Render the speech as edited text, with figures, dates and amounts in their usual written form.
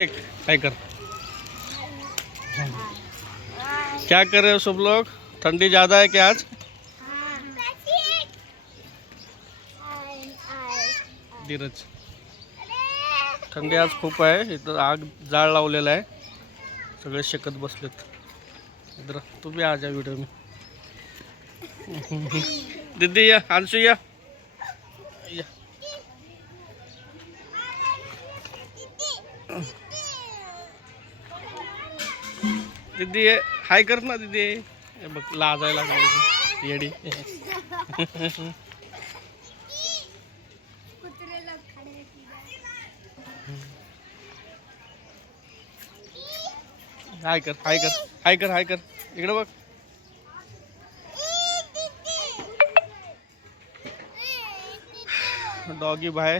हाय कर। क्या कर रहे हो सब लोग? ठंडी ज़्यादा है क्या आज? धीरज, थंडी आज खूप आहे. इथं आग जाळ लावलेला आहे, सगळे शेकत बसलेत. इधर तू भी आ जा व्हिडिओ में. दीदी या, अंशु या. दीदी ये हाय कर ना दीदी. हे बघ लाजायला लागली येडी. हाय कर हाय कर हाय कर हाय कर. इकडे बघ. Doggy bye.